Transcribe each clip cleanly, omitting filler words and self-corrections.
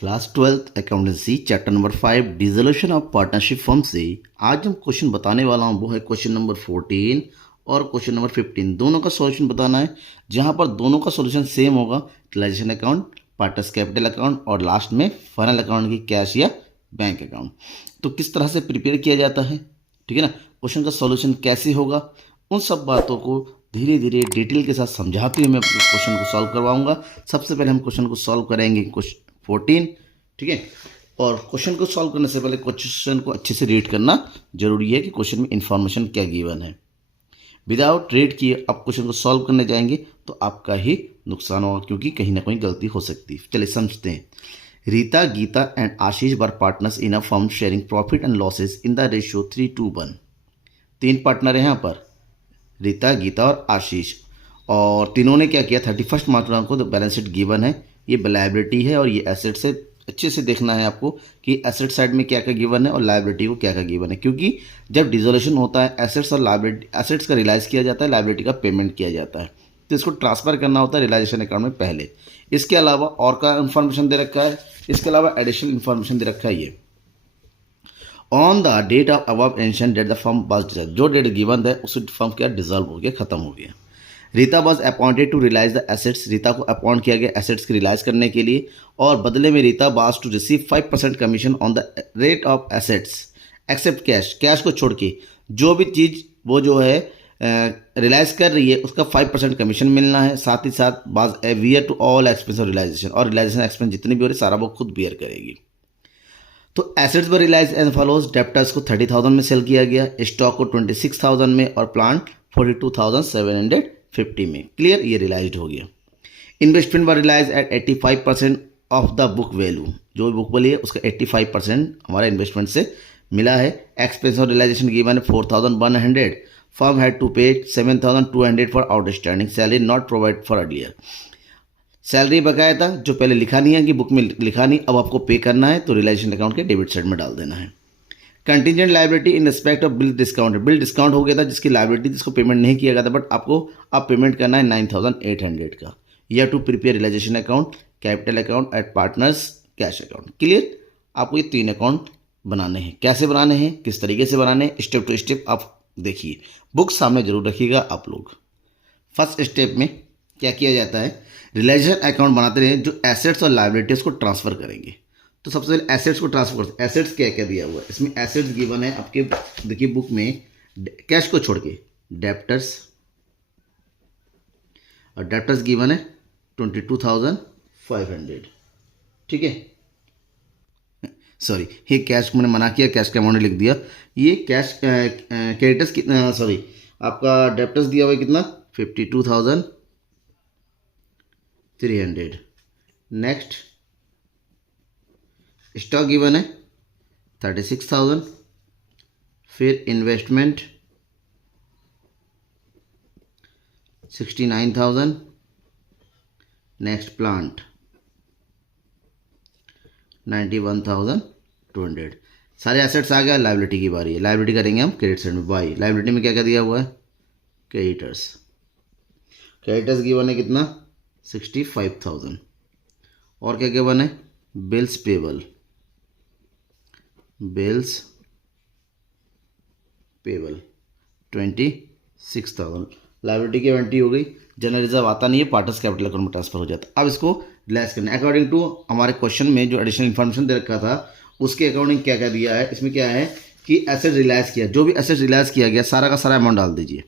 Class 12th accountancy chapter number 5 dissolution of partnership firm से आज हम क्वेश्चन बताने वाला हूँ। वो है क्वेश्चन नंबर 14 और क्वेश्चन नंबर 15। दोनों का सॉल्यूशन बताना है, जहाँ पर दोनों का सॉल्यूशन सेम होगा। Utilisation account, partners capital account और लास्ट में फाइनल अकाउंट की कैश या बैंक अकाउंट। तो किस तरह से प्रिपेयर किया जाता है, ठीक है ना, क्वेश्चन का सॉल्यूशन कैसे होगा, उन सब बातों को धीरे धीरे डिटेल के साथ समझाते हुए मैं क्वेश्चन को सॉल्व करवाऊंगा। सबसे पहले हम क्वेश्चन को सॉल्व करेंगे क्वेश्चन 14, ठीक है। और क्वेश्चन को सॉल्व करने से पहले क्वेश्चन को अच्छे से रीड करना जरूरी है कि क्वेश्चन में इंफॉर्मेशन क्या गिवन है। विदाउट रीड किए आप क्वेश्चन को सॉल्व करने जाएंगे तो आपका ही नुकसान होगा, क्योंकि कहीं ना कहीं गलती हो सकती है। चलिए समझते हैं। Rita, Geeta and Ashish were partners in a firm sharing profit and losses in the ratio 3:1। 3 partner है यहाँ पर, रीता, गीता और आशीष। और तीनों ने क्या किया, 31 मार्च को बैलेंस शीट गिवन है। ये लायबिलिटी है और ये एसेट से अच्छे से देखना है आपको कि एसेट साइड में क्या क्या गिवन है और लायबिलिटी को क्या क्या गिवन है। क्योंकि जब डिसोल्यूशन होता है एसेट्स और लायबिलिटी, एसेट्स का रिलाइज किया जाता है, लायबिलिटी का पेमेंट किया जाता है, तो इसको ट्रांसफर करना होता है रियलाइजेशन अकाउंट में पहले। इसके अलावा और का इन्फॉर्मेशन दे रखा है, इसके अलावा एडिशनल इन्फॉर्मेशन दे रखा है। ये on the date of above mention date the firm was dissolve, जो डेट गिवन है उस फर्म क्या डिसॉल्व हो गया, खत्म हो गया। Rita was appointed to realise the assets, Rita को अपॉइंट किया गया एसेट्स की रिलाइज करने के लिए, और बदले में Rita was to receive 5% commission on the rate of assets except cash. Cash को छोड़ के जो भी चीज़ वो जो है रिलाइज कर रही है उसका 5% कमीशन मिलना है। साथ ही साथ was a bear to all expense of realization, और रियलाइजेशन एक्सपेंस जितने भी हो रहे सारा वो खुद बियर करेगी। तो एसेट्स पर रिलाइज एज फॉलोज। डेप्टर्स को 30,000 में सेल किया गया, स्टॉक को 26,000 में और प्लांट 42,750 में। क्लियर, ये रिलाइज हो गया। इन्वेस्टमेंट पर relies eight 85% of the book value, जो बुक वैल्यू है उसका 85% हमारा इन्वेस्टमेंट से मिला है। एक्सपेंस और रियलाइजेशन गिवन है 4,100। फर्म हैड टू पे 7,200 for outstanding salary not provide for earlier. Salary बकाया था जो पहले लिखा नहीं है कि बुक में लिखा नहीं, अब आपको पे करना है तो रियलाइजेशन अकाउंट के डेबिट साइड में डाल देना है। Contingent liability in respect of bill discount, bill discount हो गया था जिसकी लायबिलिटी जिसको पेमेंट नहीं किया गया था, बट आपको अब पेमेंट करना है 9,800 का। यह to prepare realization account, capital account at partners, cash account. Clear, आपको ये 3 अकाउंट बनाने हैं। कैसे बनाने हैं, किस तरीके से बनाने हैं, स्टेप टू स्टेप आप देखिए। बुक सामने जरूर रखिएगा आप लोग। फर्स्ट स्टेप में क्या किया जाता है, रियलाइजेशन अकाउंट बनाते रहे जो एसेट्स और लायबिलिटीज को ट्रांसफर करेंगे। तो सबसे पहले एसेट्स को ट्रांसफर करते हैं। एसेट्स क्या क्या दिया हुआ है इसमें, एसेट्स गिवन है आपके देखिए बुक में, कैश को छोड़ के डेप्टर्स, और डेप्टर्स गिवन है 22,500, ठीक है। सॉरी, ये कैश मैंने मना किया, कैश का अमाउंट लिख दिया। ये कैश क्रेडिटर्स कितना, सॉरी आपका डेप्टर्स दिया हुआ है कितना, 52,300। नेक्स्ट स्टॉक गिवन है 36,000। फिर इन्वेस्टमेंट 69,000। Next plant 91,200। सारे एसेट्स आ गया। लायबिलिटी की बारी है, लायबिलिटी करेंगे हम क्रेडिट साइड में। बाई लायबिलिटी में क्या क्या दिया हुआ है, क्रेडिटर्स, क्रेडिटर्स गिवन है कितना 65,000। और क्या गिवन है, bills payable, bills payable 26,000। Liability की इन्वेंट्री हो गई। जनरल रिजर्व आता नहीं है, पार्टनर्स कैपिटल अकाउंट में ट्रांसफर हो जाता है। अब इसको रिलाइज करना है अकॉर्डिंग टू हमारे क्वेश्चन में जो एडिशनल इन्फॉर्मेशन दे रखा था उसके अकॉर्डिंग क्या क्या दिया है। इसमें क्या है कि एसेट रिलाइज किया, जो भी एसेट रिलाइज किया गया सारा का सारा अमाउंट डाल दीजिए,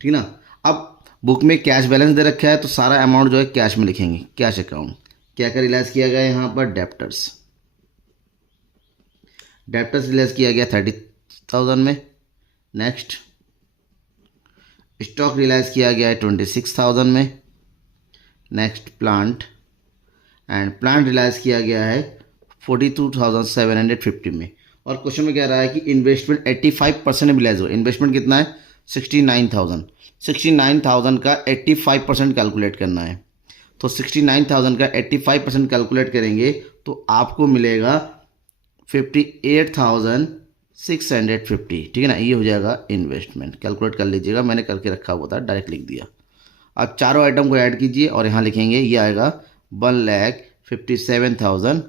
ठीक ना। अब बुक में कैश बैलेंस दे रखा है तो सारा अमाउंट जो है कैश में लिखेंगे, कैश अकाउंट। क्या क्या रिलाइज किया गया है यहाँ पर, डेप्टर्स, डेप्टर्स रिलाइज किया गया 30,000 में। नेक्स्ट स्टॉक रिलाइज किया गया है 26,000 में। Next plant, and plant realise किया गया है 42,750 में। और क्वेश्चन में कह रहा है कि इन्वेस्टमेंट 85% रिलाइज हो। इन्वेस्टमेंट कितना है 69,000। 69,000 का 85% कैलकुलेट करना है। तो 69,000 का 85% कैलकुलेट करेंगे तो आपको मिलेगा 58,650, ठीक है ना। ये हो जाएगा इन्वेस्टमेंट, कैलकुलेट कर लीजिएगा, मैंने करके रखा हुआ था, डायरेक्ट लिख दिया। अब चारों आइटम को ऐड कीजिए और यहाँ लिखेंगे, ये आएगा 1,57,000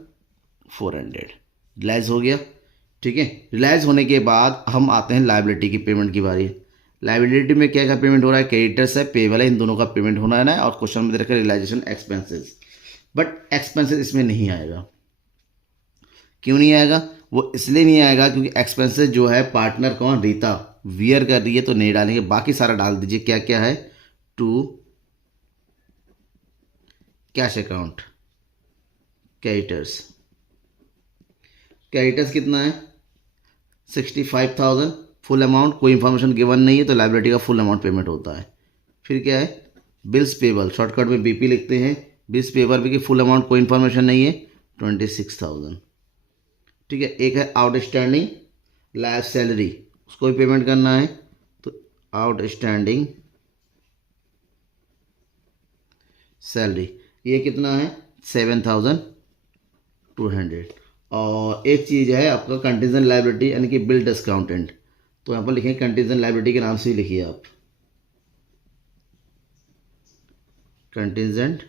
400 रिलाइज हो गया। ठीक है, रिलाइज होने के बाद हम आते हैं लाइबिलिटी की पेमेंट की बारी। लाइबिलिटी में क्या क्या पेमेंट हो रहा है, क्रेडिटर्स है, पेबल है, इन दोनों का पेमेंट होना है ना। और क्वेश्चन में दे रखा है रियलाइजेशन एक्सपेंसेस, बट एक्सपेंसेस इसमें नहीं आएगा। क्यों नहीं आएगा? वो इसलिए नहीं आएगा क्योंकि एक्सपेंसेस जो है पार्टनर कौन, रीता वियर कर रही है, तो नहीं डालेंगे। बाकी सारा डाल दीजिए। क्या क्या है, to cash account, creditors, creditors कितना है 65,000 फुल अमाउंट, कोई इंफॉर्मेशन गिवन नहीं है तो लाइबिलिटी का फुल अमाउंट पेमेंट होता है। फिर क्या है, बिल्स पेबल, शॉर्टकट में बीपी लिखते हैं। बिल्स पेबल भी की फुल अमाउंट कोई इंफॉर्मेशन नहीं है, 26,000। ठीक है, एक है आउटस्टैंडिंग लाइफ सैलरी, उसको भी पेमेंट करना है, तो आउटस्टैंडिंग सैलरी ये कितना है 7,200। और एक चीज़ है आपका कंटीजेंट लाइबिलिटी यानी कि बिल डिस्काउंटेंट, तो यहाँ पर लिखें कंटीजेंट लाइबिलिटी के नाम से ही लिखिए आप, कंटीजेंट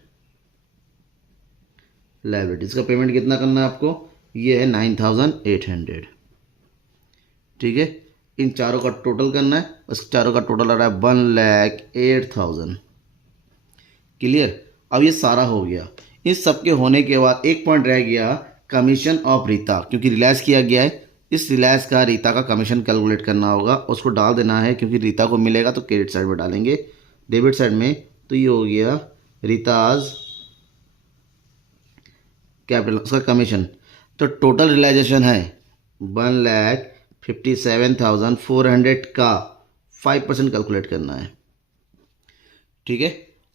लाइबिलिटी। इसका पेमेंट कितना करना है आपको, ये है 9,800। ठीक है, इन चारों का टोटल करना है, उस चारों का टोटल आ रहा है 1,08,000। क्लियर? अब ये सारा हो गया। इस सब के होने के बाद एक पॉइंट रह गया, कमीशन ऑफ रीता, क्योंकि रिलाइज किया गया है, इस रिलायंस का रीता का कमीशन कैलकुलेट करना होगा, उसको डाल देना है क्योंकि रीता को मिलेगा तो क्रेडिट साइड में डालेंगे, डेबिट साइड में। तो ये हो गया रीताज कैपिटल, उसका कमीशन। तो टोटल रियलाइजेशन है 1,57,400 का 5% कैलकुलेट करना है। ठीक है,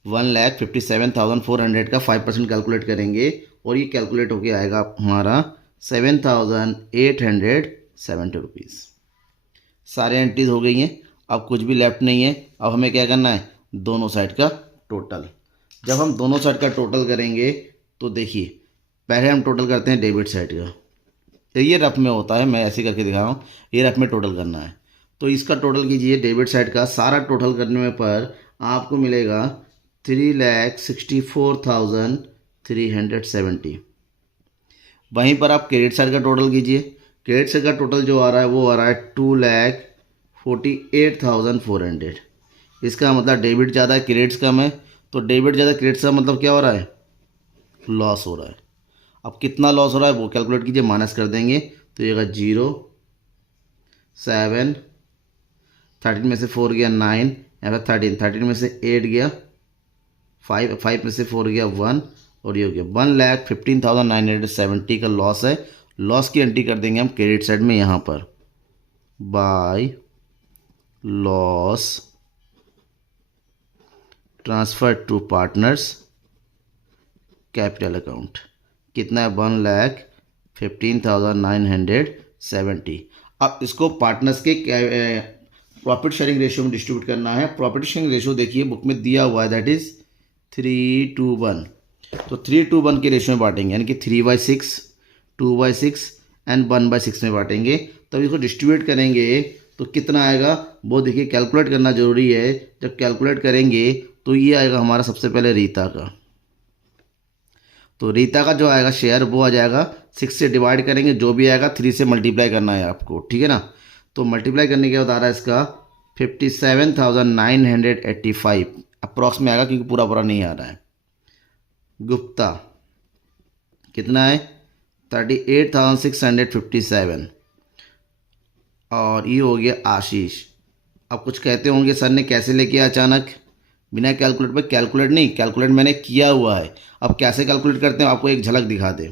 1,57,400 का 5% कैलकुलेट करेंगे और ये कैलकुलेट होके आएगा हमारा 7,870 रुपीज़। सारे एंट्रीज हो गई हैं, अब कुछ भी लेफ्ट नहीं है। अब हमें क्या करना है, दोनों साइड का टोटल। जब हम दोनों साइड का टोटल करेंगे तो देखिए, पहले हम टोटल करते हैं डेबिट साइड का, तो ये रफ में होता है, मैं ऐसे करके दिखा रहा हूँ, ये रफ में टोटल करना है। तो इसका टोटल कीजिए, डेबिट साइड का सारा टोटल करने में पर आपको मिलेगा 3,64,370। वहीं पर आप क्रेडिट साइड का टोटल कीजिए, क्रेडिट साइड का टोटल जो आ रहा है वो आ रहा है 2,48,400। इसका मतलब डेबिट ज़्यादा है क्रेडिट्स कम है, तो डेबिट ज़्यादा क्रेडिट्स का मतलब क्या हो रहा है, लॉस हो रहा है। अब कितना लॉस हो रहा है वो कैलकुलेट कीजिए, माइनस कर देंगे तो ये 0, 7, 13 में से 4 गया 9, यहाँ पर 13 में से 8 गया 5 में से 4 गया 1, और ये हो गया 1,15,970 का लॉस है। लॉस की एंट्री कर देंगे हम क्रेडिट साइड में, यहाँ पर by loss transfer to partners capital account. कितना है 1,15,970। अब इसको पार्टनर्स के प्रॉफिट शेयरिंग रेशियो में डिस्ट्रीब्यूट करना है। प्रॉफिट शेयरिंग रेशियो देखिए बुक में दिया हुआ है, दैट इज 3:1। तो 3:1 के रेशियो में बांटेंगे, यानी कि 3/6, 2/6 एंड 1/6 में बांटेंगे। तब इसको डिस्ट्रीब्यूट करेंगे तो कितना आएगा वो देखिए, कैलकुलेट करना जरूरी है। जब कैलकुलेट करेंगे तो ये आएगा हमारा सबसे पहले रीता का, तो रीता का जो आएगा शेयर वो आ जाएगा 6 से डिवाइड करेंगे, जो भी आएगा 3 से मल्टीप्लाई करना है आपको, ठीक है ना। तो मल्टीप्लाई करने के बाद आ रहा है इसका 57,985 अप्रॉक्स में आएगा, क्योंकि पूरा पूरा नहीं आ रहा है। गुप्ता कितना है 38,657, और ये हो गया आशीष। अब कुछ कहते होंगे सर ने कैसे लेके अचानक, बिना कैलकुलेट पे, कैलकुलेट नहीं, कैलकुलेट मैंने किया हुआ है। अब कैसे कैलकुलेट करते हैं आपको एक झलक दिखा दे,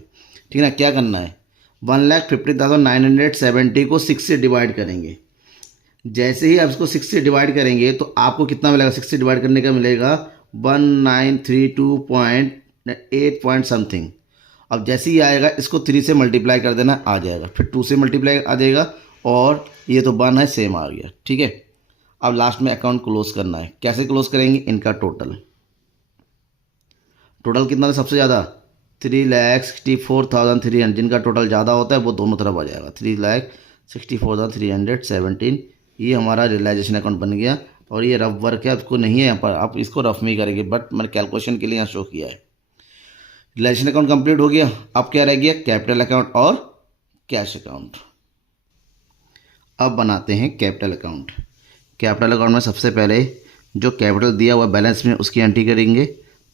ठीक है ना। क्या करना है, 1,50,970 को 6 से डिवाइड करेंगे। जैसे ही आप इसको 6 से डिवाइड करेंगे तो आपको कितना मिलेगा, 6 से डिवाइड करने का मिलेगा 1932.8 पॉइंट समथिंग। अब जैसे ही आएगा इसको 3 से मल्टीप्लाई कर देना, आ जाएगा, फिर 2 से मल्टीप्लाई आ जाएगा, और ये तो 1 है, सेम आ गया, ठीक है। अब लास्ट में अकाउंट क्लोज करना है। कैसे क्लोज करेंगे, इनका टोटल कितना था सबसे ज़्यादा, 3,64,300। जिनका टोटल ज़्यादा होता है वो दोनों तरफ आ जाएगा, 3,64,317। ये हमारा रियलाइजेशन अकाउंट बन गया। और ये रफ वर्क है, आपको नहीं है यहाँ पर, आप इसको रफ में ही करेंगे, बट मैंने कैलकुलेशन के लिए यहाँ शो किया है। रिलेशन अकाउंट कंप्लीट हो गया। अब क्या रह गया, कैपिटल अकाउंट और कैश अकाउंट। अब बनाते हैं कैपिटल अकाउंट। कैपिटल अकाउंट में सबसे पहले जो कैपिटल दिया हुआ बैलेंस में उसकी एंट्री करेंगे,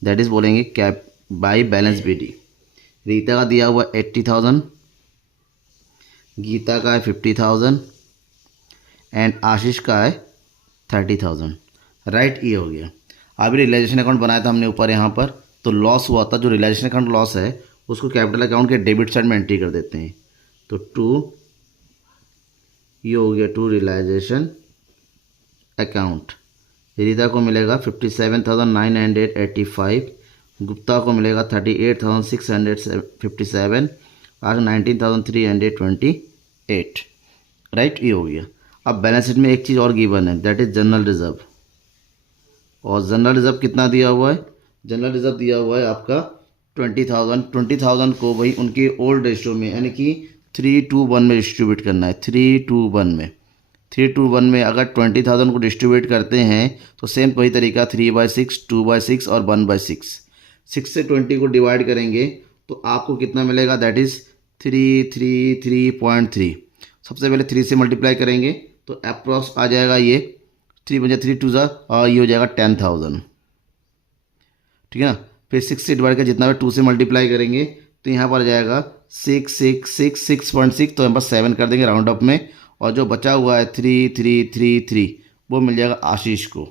दैट इज़ बोलेंगे cap by balance BD। Rita का दिया हुआ 80,000, गीता का है 50,000 एंड आशीष का है 30,000। राइट, ये हो गया। अभी रियलाइजेशन अकाउंट बनाया था हमने ऊपर यहाँ पर, तो लॉस हुआ था, जो रियलाइजेशन अकाउंट लॉस है उसको कैपिटल अकाउंट के डेबिट साइड में एंट्री कर देते हैं। तो टू, ये हो गया टू रियलाइजेशन अकाउंट। रीता को मिलेगा 57,985, गुप्ता को मिलेगा 38,657 और 19,328। राइट, ये हो गया। अब बैलेंस शीट में एक चीज़ और गिवन है, दैट इज जनरल रिजर्व। और जनरल रिजर्व कितना दिया हुआ है, जनरल रिजर्व दिया हुआ है आपका 20,000 को वही उनके ओल्ड रेशियो में यानी कि 3:1 में डिस्ट्रीब्यूट करना है। 3:1 में, 3:1 में अगर 20,000 को डिस्ट्रीब्यूट करते हैं तो सेम वही तरीका 3/6, 2/6 और 1/6। 6 से 20 को डिवाइड करेंगे तो आपको कितना मिलेगा, दैट इज़ 333.3। सबसे पहले 3 से मल्टीप्लाई करेंगे तो अप्रॉक्स आ जाएगा ये 3 बजे 3 2 और ये हो जाएगा 10,000। ठीक है ना। फिर 6 से डिवाइड कर जितना भी 2 से मल्टीप्लाई करेंगे तो यहाँ पर आ जाएगा 6,6,6,6.6, तो यहाँ पर 7 कर देंगे राउंड अप में, और जो बचा हुआ है 3,3,3,3 वो मिल जाएगा आशीष को।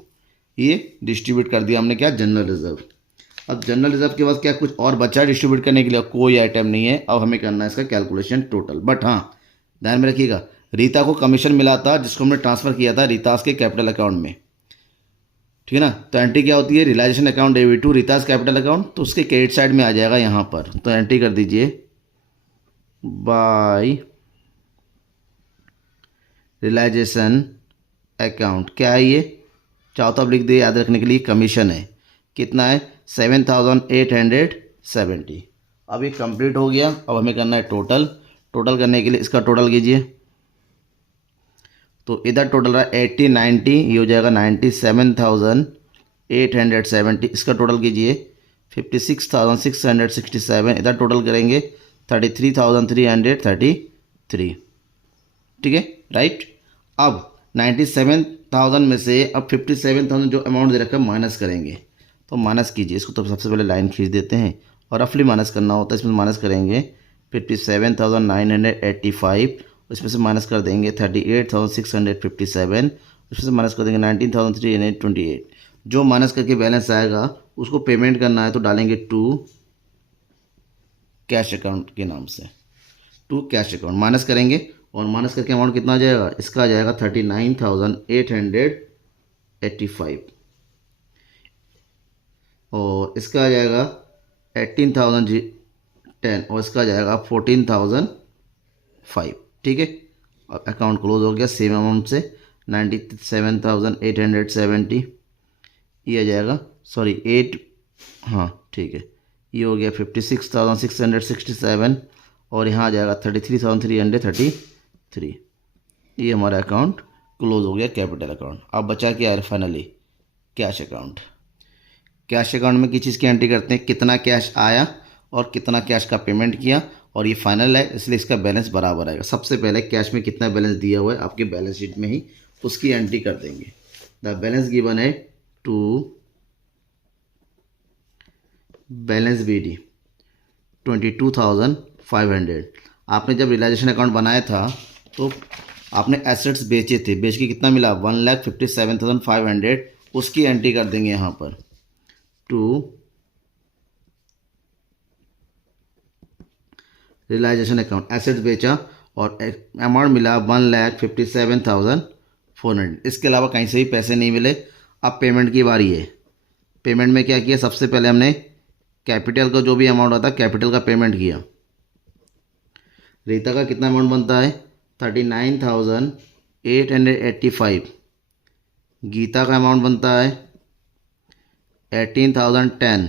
ये डिस्ट्रीब्यूट कर दिया हमने क्या, जनरल रिजर्व। अब जनरल रिजर्व के बाद क्या कुछ और बचा डिस्ट्रीब्यूट करने के लिए, कोई आइटम नहीं है। अब हमें करना है इसका कैलकुलेशन टोटल। बट हाँ, ध्यान में रखिएगा, रीता को कमीशन मिला था जिसको हमने ट्रांसफ़र किया था रीतास के कैपिटल अकाउंट में। ठीक है ना। तो एंट्री क्या होती है, realisation account debit to Rita's capital account, तो उसके क्रेडिट साइड में आ जाएगा यहाँ पर। तो एंट्री कर दीजिए बाय रियलाइजेशन अकाउंट। क्या है ये, चाहो तो आप लिख दे, याद रखने के लिए कमीशन है। कितना है, 7,870। अब ये कंप्लीट हो गया। अब हमें करना है टोटल। टोटल करने के लिए इसका टोटल कीजिए, तो इधर टोटल रहा 80 90, ये हो जाएगा 97,870। इसका टोटल कीजिए 56,667। इधर टोटल करेंगे 33,333। ठीक है, राइट। अब 97,000 में से अब 57,000 जो अमाउंट दे रखा है माइनस करेंगे। तो माइनस कीजिए इसको, तो सबसे पहले लाइन खींच देते हैं और रफली माइनस करना होता है। इसमें माइनस करेंगे 57,985, इसमें से माइनस कर देंगे 38,657, उसमें से माइनस कर देंगे 19,328। जो माइनस करके बैलेंस आएगा उसको पेमेंट करना है, तो डालेंगे टू कैश अकाउंट के नाम से। टू कैश अकाउंट माइनस करेंगे और माइनस करके अमाउंट कितना आ जाएगा, इसका आ जाएगा 39,885 और इसका आ जाएगा 18,010 और इसका आ जाएगा 14,005। ठीक है, और अकाउंट क्लोज हो गया सेम अमाउंट से 97,870। ये आ जाएगा, सॉरी 8, हाँ ठीक है, ये हो गया 56,667 और यहाँ आ जाएगा 33,333। ये हमारा अकाउंट क्लोज हो गया, कैपिटल अकाउंट। अब बचा क्या है finally, cash account. Cash account में किस चीज़ की एंट्री करते हैं, कितना कैश आया और कितना कैश का पेमेंट किया, और ये फाइनल है इसलिए इसका बैलेंस बराबर आएगा। सबसे पहले कैश में कितना बैलेंस दिया हुआ है आपके बैलेंस शीट में ही, उसकी एंट्री कर देंगे। द बैलेंस गिवन है टू बैलेंस BD 22,500। आपने जब रियलाइजेशन अकाउंट बनाया था तो आपने एसेट्स बेचे थे, बेच के कितना मिला 1,57,500, उसकी एंट्री कर देंगे यहाँ पर टू रियलाइजेशन अकाउंट। एसेट्स बेचा और अमाउंट मिला 1,57,400। इसके अलावा कहीं से भी पैसे नहीं मिले। अब पेमेंट की बारी है। पेमेंट में क्या किया, सबसे पहले हमने कैपिटल का जो भी अमाउंट आता है कैपिटल का पेमेंट किया। रीता का कितना अमाउंट बनता है 39,885। गीता का अमाउंट बनता है 18,010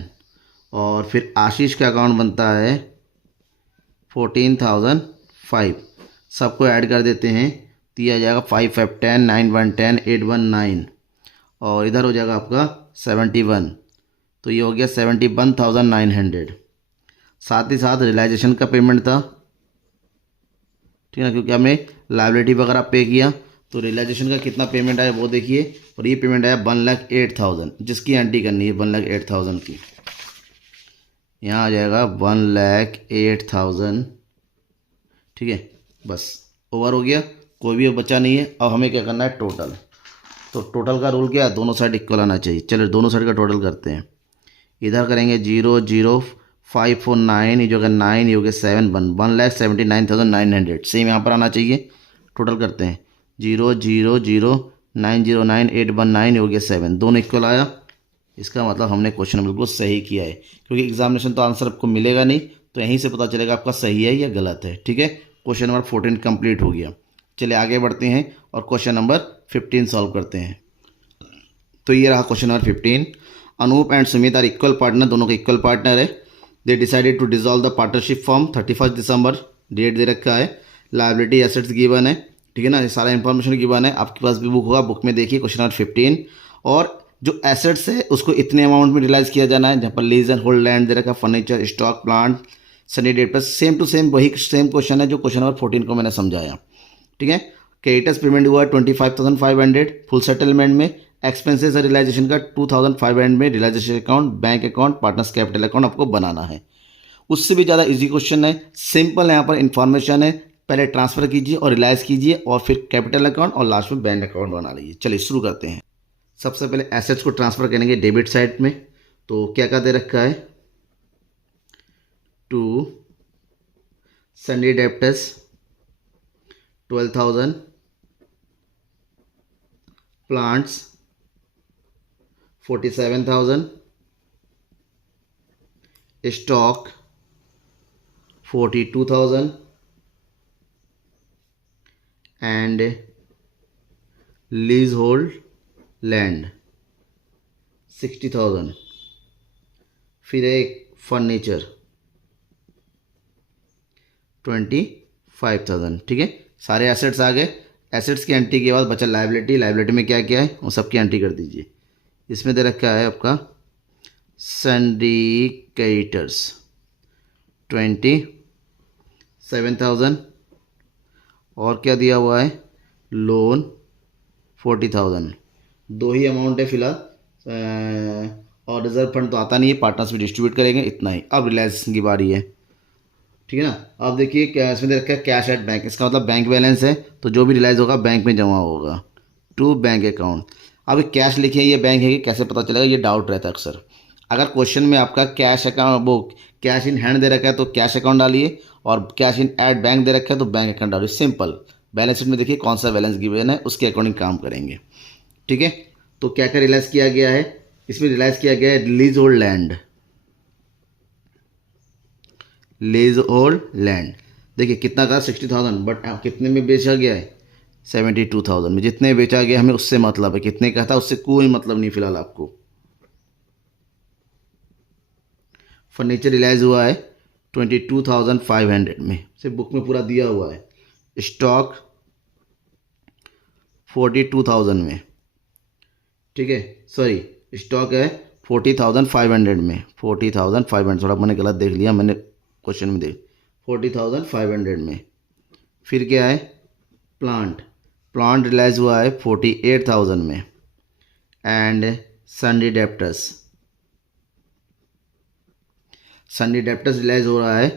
और फिर आशीष का अकाउंट बनता है 14,005। सबको ऐड कर देते हैं तो ये आ जाएगा 5 5 10 9 1 10 8 1 9 और इधर हो जाएगा आपका 71। तो ये हो गया 71,900। साथ ही साथ रियलाइजेशन का पेमेंट था, ठीक है ना, क्योंकि हमने लाइबिलिटी वगैरह पे किया। तो रियलाइजेशन का कितना पेमेंट आया वो देखिए, और ये पेमेंट आया 1,08,000, जिसकी एंट्री करनी है 1,08,000 की। यहाँ आ जाएगा 1,08,000, ठीक है, बस ओवर हो गया, कोई भी बचा नहीं है। अब हमें क्या करना है, टोटल। तो टोटल का रूल क्या है, दोनों साइड इक्वल आना चाहिए। चलो दोनों साइड का टोटल करते हैं। इधर करेंगे 0,0549, ये जो है 9, ये हो गया 7, 1,79,900, सेम यहाँ पर आना चाहिए। टोटल करते हैं 0,00,909,819, ये हो गया 7, दोनों इक्वल आया। इसका मतलब हमने क्वेश्चन बिल्कुल सही किया है, क्योंकि एग्जामिनेशन तो आंसर आपको मिलेगा नहीं, तो यहीं से पता चलेगा आपका सही है या गलत है। ठीक है, क्वेश्चन नंबर 14 कंप्लीट हो गया। चलिए आगे बढ़ते हैं और क्वेश्चन नंबर 15 सॉल्व करते हैं। तो ये रहा question number 15। Anoop and Sumit are equal partner, दोनों के इक्वल पार्टनर है। They decided to dissolve the partnership form 31 दिसंबर, डेट दे रखा है। लायबिलिटी एसेट्स गिवन है, ठीक है ना, ये सारा इंफॉर्मेशन गिवन है। आपके पास भी बुक होगा, बुक में देखिए क्वेश्चन नंबर 15। और जो एसेट्स है उसको इतने अमाउंट में रियलाइज किया जाना है, जहाँ पर लीज एंड होल्ड लैंड दे रखा, फर्नीचर, स्टॉक, प्लांट, सनी डेट पर सेम टू सेम वही सेम क्वेश्चन है जो क्वेश्चन नंबर 14 को मैंने समझाया। ठीक है, क्रेडिटर्स पेमेंट हुआ 25,500 फुल सेटलमेंट में। एक्सपेंसेस है रियलाइजेशन का 2,500 में। Realization account, bank account, partners capital account आपको बनाना है। उससे भी ज़्यादा इजी क्वेश्चन है, सिंपल है। यहाँ पर इन्फॉर्मेशन है, पहले ट्रांसफर कीजिए और रियलाइज कीजिए, और फिर कैपिटल अकाउंट और लास्ट में बैंक अकाउंट बना लीजिए। चलिए शुरू करते हैं। सबसे पहले एसेट्स को ट्रांसफर करेंगे डेबिट साइड में। तो क्या क्या दे रखा है, to sundry debtors 12,000, plants 47,000, stock 42,000 and leasehold land 60,000। फिर एक फर्नीचर 25,000। ठीक है, सारे एसेट्स आ गए। एसेट्स की एंट्री के बाद बचा लायबिलिटी। लायबिलिटी में क्या क्या है वो सबकी एंट्री कर दीजिए। इसमें दे रखा है आपका सिंडिकेटर्स 27,000, और क्या दिया हुआ है, लोन 40,000। दो ही अमाउंट है फिलहाल, और रिजर्व फंड तो आता नहीं है, पार्टनर्स में डिस्ट्रीब्यूट करेंगे, इतना ही। अब रिलायंस की बारी है, ठीक है ना। अब देखिए क्या इसमें दे रखा है, कैश एट बैंक, इसका मतलब बैंक बैलेंस है, तो जो भी रिलाइज होगा बैंक में जमा होगा, टू बैंक अकाउंट। अब कैश लिखे ये बैंक है कि कैसे पता चलेगा, ये डाउट रहता है अक्सर। अगर क्वेश्चन में आपका कैश अकाउंट, वो कैश इन हैंड दे रखा है तो कैश अकाउंट डालिए, और कैश इन एट बैंक दे रखा है तो बैंक अकाउंट डालिए, सिंपल। बैलेंस शीट में देखिए कौन सा बैलेंस गिवन है, उसके अकॉर्डिंग काम करेंगे। ठीक है, तो क्या क्या रियलाइज किया गया है, इसमें रियलाइज किया गया है lease hold land. Lease hold land देखिए कितना का 60,000, बट कितने में बेचा गया है, 72,000 में। जितने बेचा गया हमें उससे मतलब है, कितने का था उससे कोई मतलब नहीं फिलहाल आपको। फर्नीचर रियलाइज हुआ है 22,500 में, से बुक में पूरा दिया हुआ है। स्टॉक 42,000 में, ठीक है, सॉरी स्टॉक है 40,500 में, 40,500, थोड़ा मैंने गलत देख लिया, मैंने क्वेश्चन में देख 40,500 में। फिर क्या है, प्लांट, प्लांट रियलाइज हुआ है 48,000 में। And sundry debtors, sundry debtors realise हो रहा है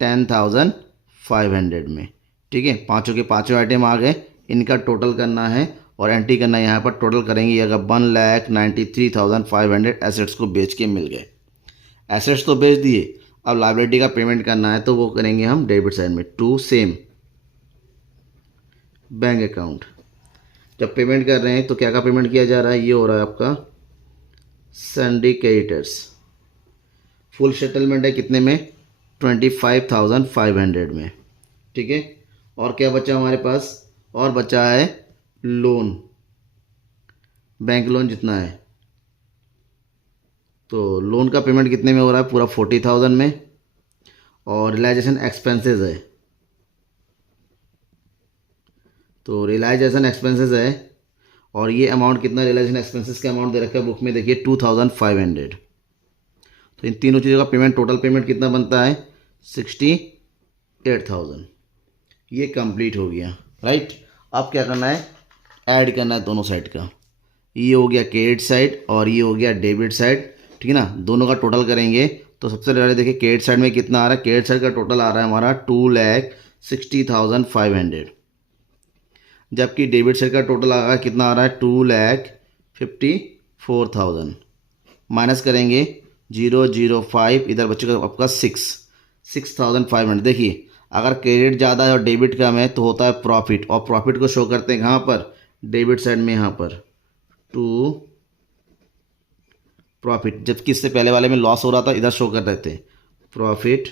10,500 में। ठीक है, पाँचों के पाँचों आइटम आ गए, इनका टोटल करना है और एंट्री करना है। यहाँ पर टोटल करेंगे, अगर 1,93,500 एसेट्स को बेच के मिल गए। एसेट्स तो बेच दिए, अब लायबिलिटी का पेमेंट करना है, तो वो करेंगे हम डेबिट साइड में, टू सेम बैंक अकाउंट। जब पेमेंट कर रहे हैं तो क्या का पेमेंट किया जा रहा है, ये हो रहा है आपका सिंडिकेटर्स। फुल सेटलमेंट है कितने में, 25,500 में। ठीक है, और क्या बचा हमारे पास, और बचा है लोन, बैंक लोन जितना है। तो लोन का पेमेंट कितने में हो रहा है, पूरा 40,000 में। और रियलाइजेशन एक्सपेंसेस है, तो रियलाइजेशन एक्सपेंसेस है, और ये अमाउंट कितना, रियलाइजेशन एक्सपेंसेस का अमाउंट दे रखा है बुक में देखिए 2,500। तो इन तीनों चीज़ों का पेमेंट, टोटल पेमेंट कितना बनता है, 68,000। ये कंप्लीट हो गया, राइट। अब क्या करना है, ऐड करना है दोनों साइड का। ये हो गया क्रेडिट साइड और ये हो गया डेबिट साइड, ठीक है ना। दोनों का टोटल करेंगे तो सबसे पहले देखिए क्रेडिट साइड में कितना आ रहा है। क्रेडिट साइड का टोटल आ रहा है हमारा 2,60,500, जबकि डेबिट साइड का टोटल आ रहा है कितना आ रहा है 2,54,000। माइनस करेंगे 005, इधर बचेगा आपका 6,500। देखिए अगर क्रेडिट ज़्यादा है और डेबिट कम है तो होता है प्रॉफिट, और प्रॉफिट को शो करते हैं कहाँ पर, डेबिट साइड में, यहाँ पर टू प्रॉफिट। जबकि इससे पहले वाले में लॉस हो रहा था, इधर शो कर रहे थे profit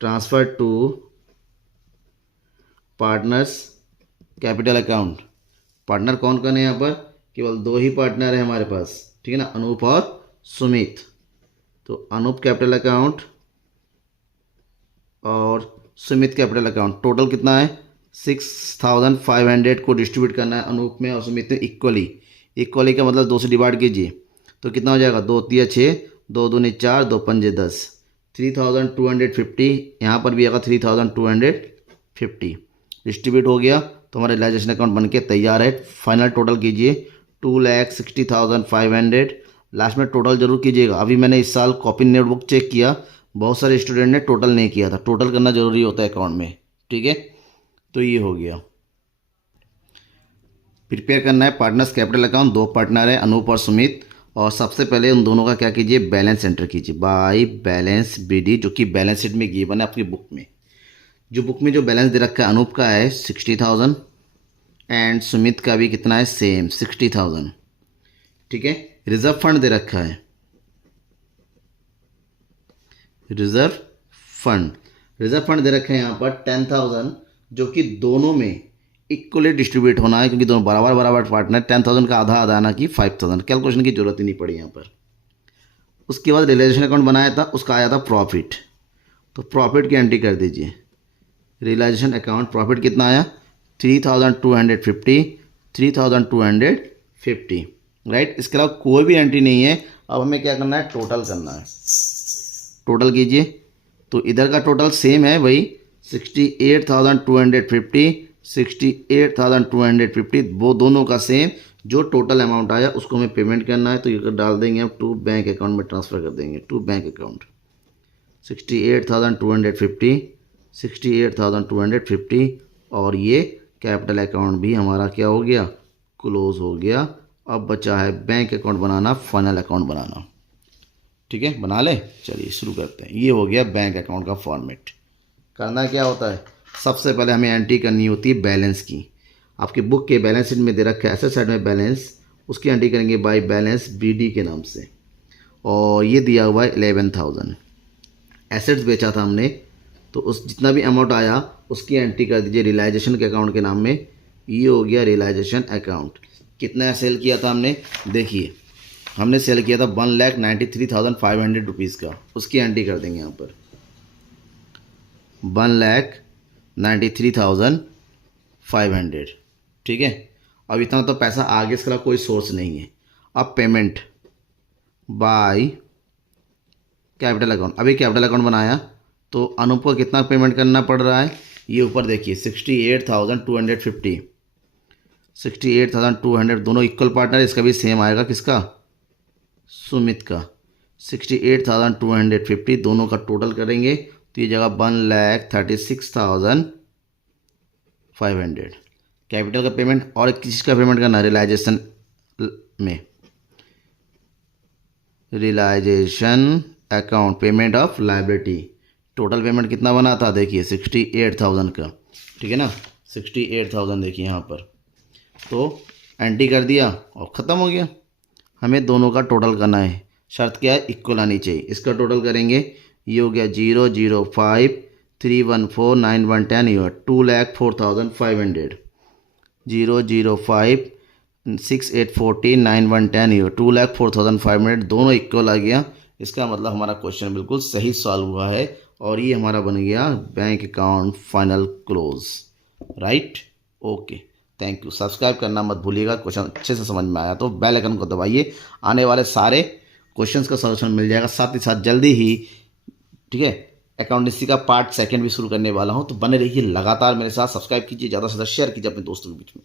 transfer to partners capital account. Partner कौन कौन है यहाँ पर, केवल दो ही पार्टनर है हमारे पास, ठीक है ना, अनूप और सुमित। तो अनूप कैपिटल अकाउंट और सुमित कैपिटल अकाउंट, टोटल कितना है 6,500 को डिस्ट्रीब्यूट करना है अनूप में और सुमित में इक्वली। इक्वली का मतलब 2 से डिवाइड कीजिए तो कितना हो जाएगा, 2 तिया 6, 2 दूनी 4, 2 पंजे 10, 3,250। यहाँ पर भी आएगा 3,250। डिस्ट्रीब्यूट हो गया तो हमारा रियलाइजेशन अकाउंट बन के तैयार है। फाइनल टोटल कीजिए 2,60,500। लास्ट में टोटल जरूर कीजिएगा। अभी मैंने इस साल कॉपी नोटबुक चेक किया, बहुत सारे स्टूडेंट ने टोटल नहीं किया था। टोटल करना जरूरी होता है अकाउंट में, ठीक है। तो ये हो गया। प्रिपेयर करना है पार्टनर्स कैपिटल अकाउंट, 2 पार्टनर है अनूप और सुमित। और सबसे पहले उन दोनों का क्या कीजिए, बैलेंस एंटर कीजिए बाय बैलेंस BD, जो कि बैलेंस शीट में गिवन है आपकी बुक में। जो बुक में जो बैलेंस दे रखा है अनूप का है 60,000 एंड सुमित का भी कितना है, सेम 60,000, ठीक है। रिजर्व फंड दे रखा है, रिजर्व फंड दे रखे हैं यहाँ पर 10,000, जो कि दोनों में इक्वली डिस्ट्रीब्यूट होना है, क्योंकि दोनों बराबर पार्टनर। 10,000 का आधा आना कि 5,000। कैलकुलेशन की जरूरत ही नहीं पड़ी यहाँ पर। उसके बाद रियलाइजेशन अकाउंट बनाया था, उसका आया था प्रॉफिट, तो प्रॉफिट की एंट्री कर दीजिए। रियलाइजेशन अकाउंट प्रॉफिट कितना आया 3,250, राइट। इसके अलावा कोई भी एंट्री नहीं है। अब हमें क्या करना है, टोटल करना है। टोटल कीजिए तो इधर का टोटल सेम है वही 68,250, वो दोनों का सेम। जो टोटल अमाउंट आया उसको हमें पेमेंट करना है, तो ये डाल देंगे हम टू बैंक अकाउंट में ट्रांसफ़र कर देंगे। टू बैंक अकाउंट 68,250 और ये कैपिटल अकाउंट भी हमारा क्या हो गया, क्लोज हो गया। अब बचा है बैंक अकाउंट बनाना, फाइनल अकाउंट बनाना, ठीक है। बना ले, चलिए शुरू करते हैं। ये हो गया बैंक अकाउंट का फॉर्मेट। करना क्या होता है, सबसे पहले हमें एंट्री करनी होती है बैलेंस की। आपकी बुक के बैलेंस शीट में दे रखा है एसेट साइड में बैलेंस, उसकी एंट्री करेंगे बाय बैलेंस BD के नाम से। और ये दिया हुआ है 11,000। एसेट्स बेचा था हमने, तो उस जितना भी अमाउंट आया उसकी एंट्री कर दीजिए रियलाइजेशन के अकाउंट के नाम में। ये हो गया रियलाइजेशन अकाउंट। कितना सेल किया था हमने, देखिए हमने सेल किया था 1,93,500 रुपीज़ का, उसकी एंट्री कर देंगे यहाँ पर 1,93,500, ठीक है। अब इतना तो पैसा आगे इसका कोई सोर्स नहीं है। अब पेमेंट बाय कैपिटल अकाउंट, अभी कैपिटल अकाउंट बनाया तो अनूप को कितना पेमेंट करना पड़ रहा है, ये ऊपर देखिए 68,250, 68,200, दोनों इक्वल पार्टनर। इसका भी सेम आएगा, किसका, सुमित का 68,250। दोनों का टोटल करेंगे तो ये जगह 1,36,500। कैपिटल का पेमेंट और किस का पेमेंट करना है, रियलाइजेशन में, realization account payment of liability. Total payment कितना बना था, देखिए 68,000 का, ठीक है ना, 68,000 देखिए यहाँ पर। तो एंट्री कर दिया और ख़त्म हो गया। हमें दोनों का टोटल करना है, शर्त क्या है, इक्वल आनी चाहिए। इसका टोटल करेंगे, ये हो गया 0,05,314,9110, ये 2,04,500, 0,05,6,814,9110, ये 2,04,500, दोनों इक्वल आ गया। इसका मतलब हमारा क्वेश्चन बिल्कुल सही सॉल्व हुआ है और ये हमारा बन गया bank account final close, right. Okay, thank you. Subscribe करना मत भूलिएगा। क्वेश्चन अच्छे से समझ में आया तो बेल आइकन को दबाइए। आने वाले सारे क्वेश्चंस का सॉल्यूशन मिल जाएगा। साथ ही साथ जल्दी ही, ठीक है, अकाउंटेंसी का पार्ट सेकंड भी शुरू करने वाला हूँ, तो बने रहिए लगातार मेरे साथ। सब्सक्राइब कीजिए, ज़्यादा से ज़्यादा शेयर कीजिए अपने दोस्तों के बीच में।